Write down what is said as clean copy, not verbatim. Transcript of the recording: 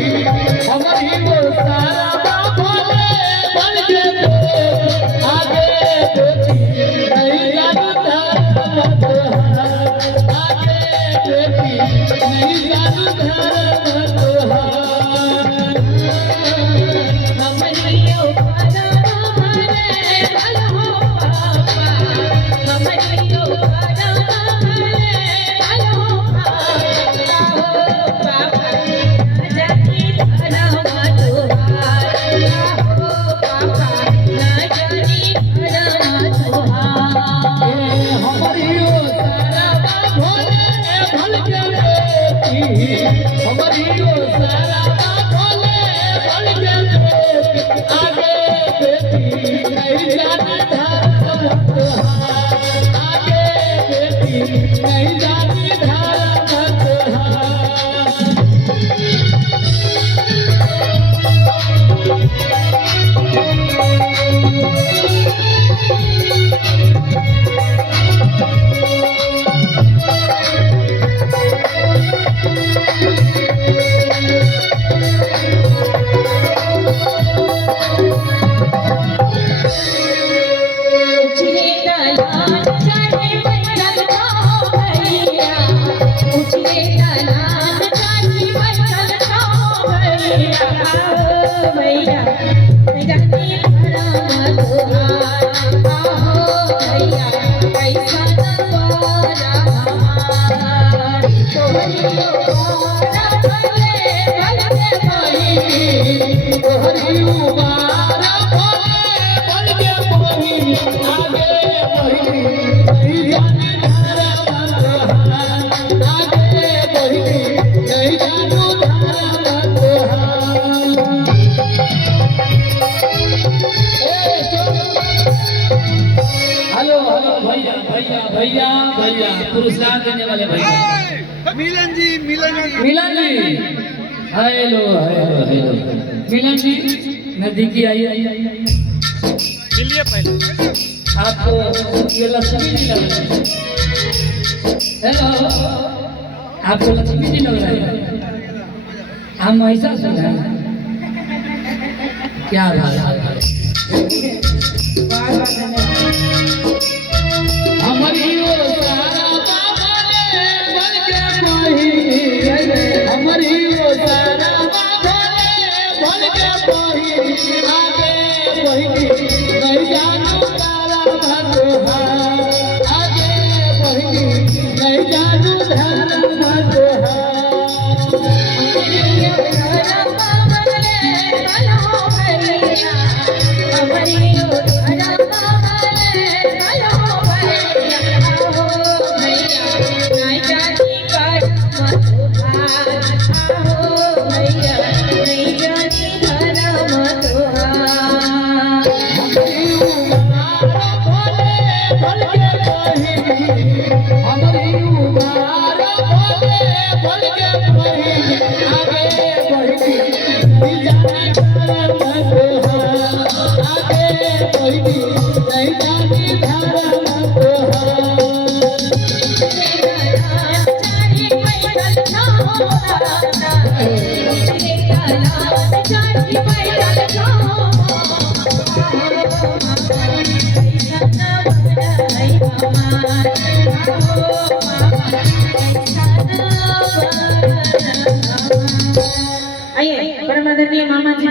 हमारी वो सारा भोले बन के आगे बेटी नहीं जानता आगे बेटी नहीं जानता हमारी वो सारा भोले बन के आगे बेटी नहीं जानता आगे बेटी नहीं जानता भैया भैया पुरस्कार देने वाले भैया मिलन जी हेलो हेलो हेलो मिलन जी नजदीकी आइए मिलिए पहले आपको ये लक्ष्मी जी लग रहा है हेलो आपको लक्ष्मी जी लग रहा है हम ऐसा सुना क्या बात है हमारी वो सारा भोले बन के हमारी वो सारा भोले बन के आगे नहीं जानू तारा आगे नहीं जानू आइए परम आदरणीय मामा जी